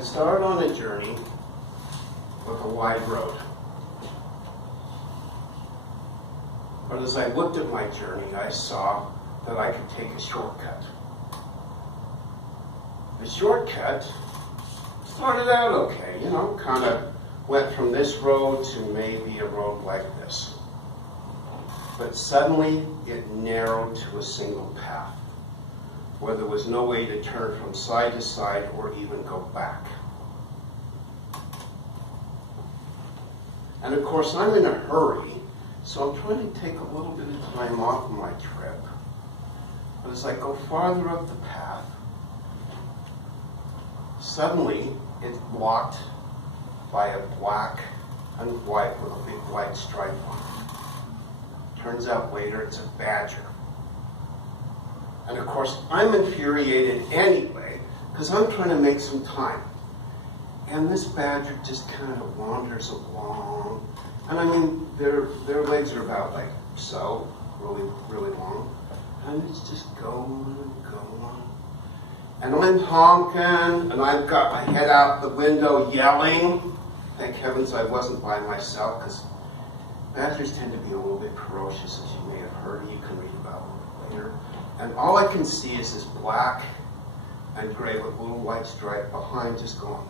I started on a journey with a wide road. But as I looked at my journey, I saw that I could take a shortcut. The shortcut started out okay, you know, kind of went from this road to maybe a road like this. But suddenly it narrowed to a single path, where there was no way to turn from side to side or even go back. And of course I'm in a hurry, so I'm trying to take a little bit of time off my trip. But as I go farther up the path, suddenly it's blocked by a black and white with a big white stripe on it. Turns out later it's a badger. And of course I'm infuriated anyway, because I'm trying to make some time. And this badger just kind of wanders along. And I mean, their legs are about like so, really, really long. And it's just going and going. And I'm honking, and I've got my head out the window yelling. Thank heavens I wasn't by myself, because badgers tend to be a little bit ferocious, as you may have heard. You can read about it later. And all I can see is this black and gray with a little white stripe behind just going.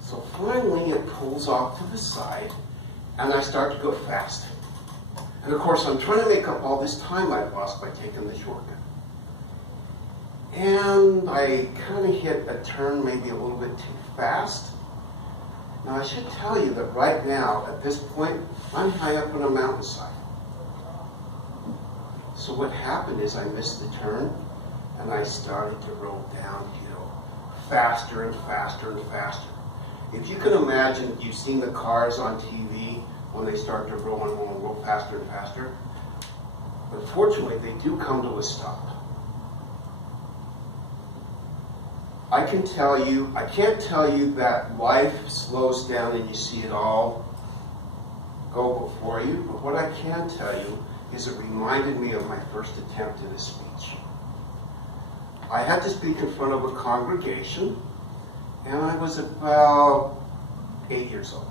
So finally it pulls off to the side, and I start to go fast. And of course I'm trying to make up all this time I've lost by taking the shortcut. And I kind of hit a turn maybe a little bit too fast. Now I should tell you that right now, at this point, I'm high up on a mountainside. So what happened is I missed the turn, and I started to roll downhill faster and faster and faster. If you can imagine, you've seen the cars on TV when they start to roll faster and faster. But fortunately, they do come to a stop. I can't tell you that life slows down and you see it all go before you, but what I can tell you is it reminded me of my first attempt at a speech. I had to speak in front of a congregation, and I was about 8 years old.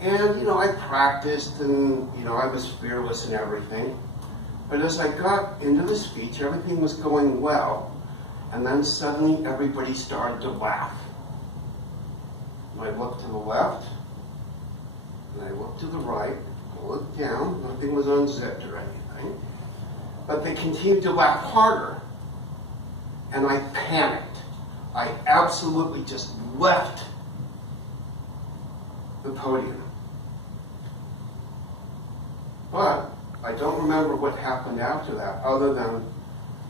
And, you know, I practiced, and, you know, I was fearless and everything. But as I got into the speech, everything was going well. And then suddenly everybody started to laugh. And I looked to the left, and I looked to the right, I looked down, nothing was unzipped or anything. But they continued to laugh harder. And I panicked. I absolutely just left the podium. But I don't remember what happened after that, other than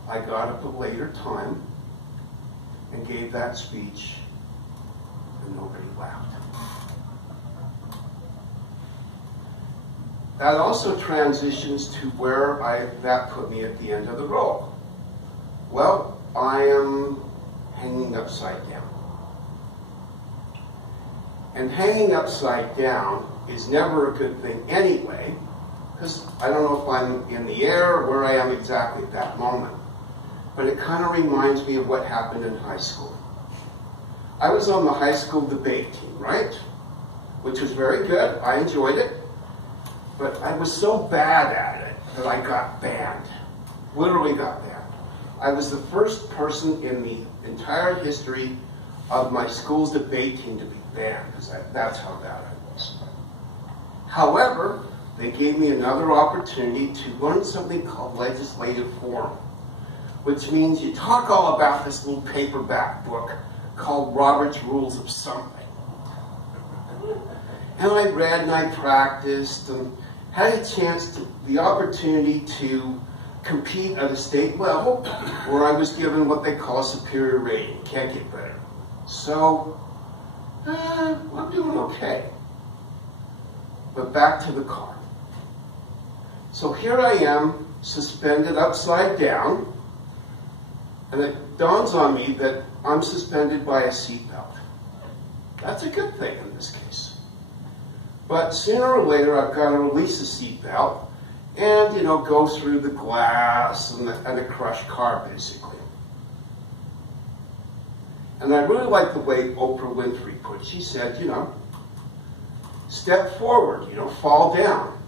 I got up a later time and gave that speech, and nobody laughed. That also transitions to where that put me at the end of the roll. Well, I am hanging upside down. And hanging upside down is never a good thing anyway, because I don't know if I'm in the air or where I am exactly at that moment. But it kind of reminds me of what happened in high school. I was on the high school debate team, right? Which was very good. I enjoyed it. But I was so bad at it that I got banned. Literally got banned. I was the first person in the entire history of my school's debate team to be banned, because that's how bad I was. However, they gave me another opportunity to learn something called legislative form, which means you talk all about this little paperback book called Robert's Rules of Something. And I read and I practiced and had a chance the opportunity to compete at a state level where I was given what they call a superior rating. Can't get better. So, I'm doing okay. But back to the car. So here I am, suspended upside down, and it dawns on me that I'm suspended by a seatbelt. That's a good thing in this case. But sooner or later, I've got to release the seatbelt and, you know, go through the glass and a crushed car, basically. And I really like the way Oprah Winfrey put it. She said, you know, step forward, you know, fall down.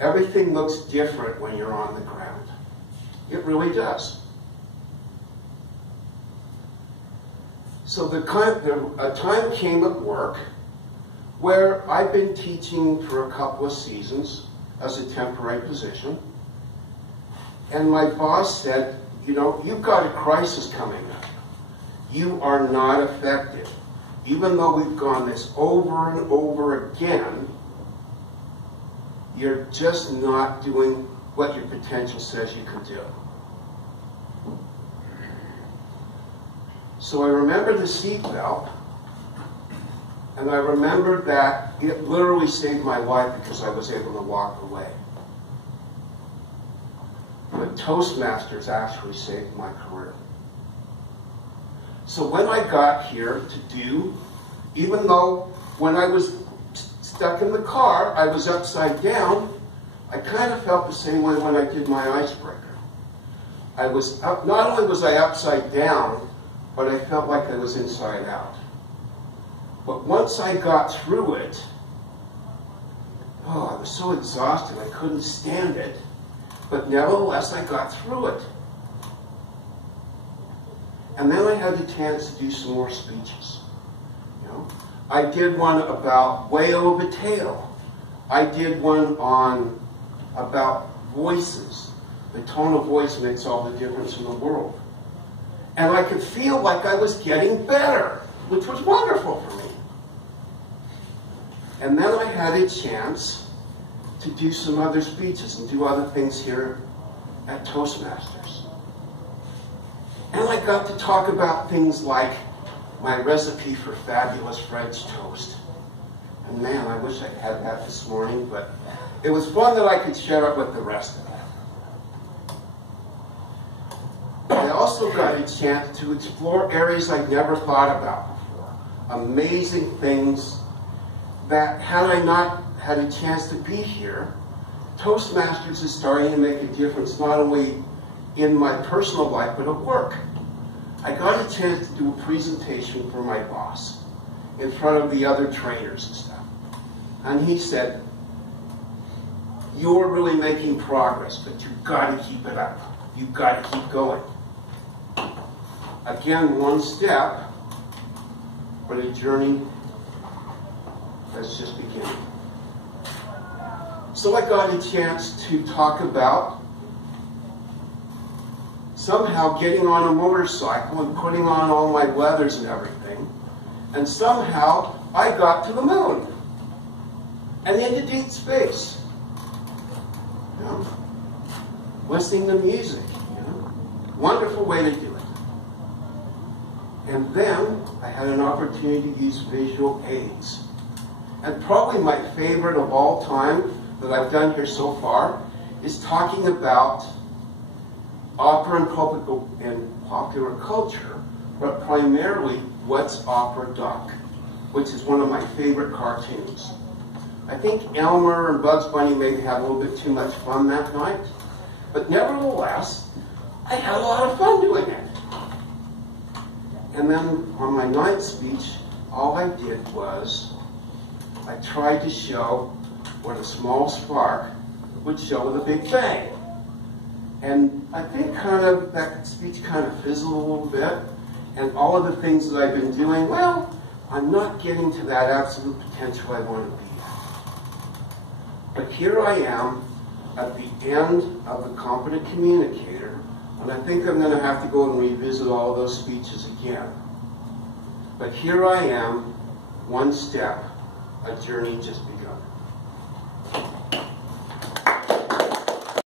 Everything looks different when you're on the ground. It really does. So a time came at work where I've been teaching for a couple of seasons as a temporary position. And my boss said, you know, you've got a crisis coming up. You are not effective. Even though we've gone this over and over again, you're just not doing what your potential says you can do. So I remember the seatbelt, and I remembered that it literally saved my life because I was able to walk away. But Toastmasters actually saved my career. So when I got here to do, even though when I was stuck in the car, I was upside down, I kind of felt the same way when I did my icebreaker. I was up, not only was I upside down, but I felt like I was inside out. But once I got through it, I was so exhausted, I couldn't stand it. But nevertheless, I got through it. And then I had the chance to do some more speeches. You know, I did one about whale of a tail. I did one about voices. The tone of voice makes all the difference in the world. And I could feel like I was getting better, which was wonderful for me. And then I had a chance to do some other speeches and do other things here at Toastmasters. And I got to talk about things like my recipe for fabulous French toast. And man, I wish I had that this morning, but it was fun that I could share it with the rest of them. I also got a chance to explore areas I'd never thought about before. Amazing things that, had I not had a chance to be here, Toastmasters is starting to make a difference not only in my personal life, but at work. I got a chance to do a presentation for my boss in front of the other trainers and stuff. And he said, you're really making progress, but you've got to keep it up. You've got to keep going. Again, one step, but a journey that's just beginning. So I got a chance to talk about somehow getting on a motorcycle and putting on all my leathers and everything, and somehow I got to the moon and into deep space. You know, listening to music, you know, wonderful way to do it. And then I had an opportunity to use visual aids. And probably my favorite of all time that I've done here so far is talking about opera and popular culture, but primarily what's opera duck, which is one of my favorite cartoons. I think Elmer and Bugs Bunny maybe had a little bit too much fun that night, but nevertheless, I had a lot of fun doing it. And then on my ninth speech, all I did was I tried to show what a small spark would show with a big bang. And I think that speech kind of fizzled a little bit, and all of the things that I've been doing, well, I'm not getting to that absolute potential I want to be at. But here I am at the end of the Competent Communicator, and I think I'm going to have to go and revisit all of those speeches again. But here I am, one step, a journey just begun.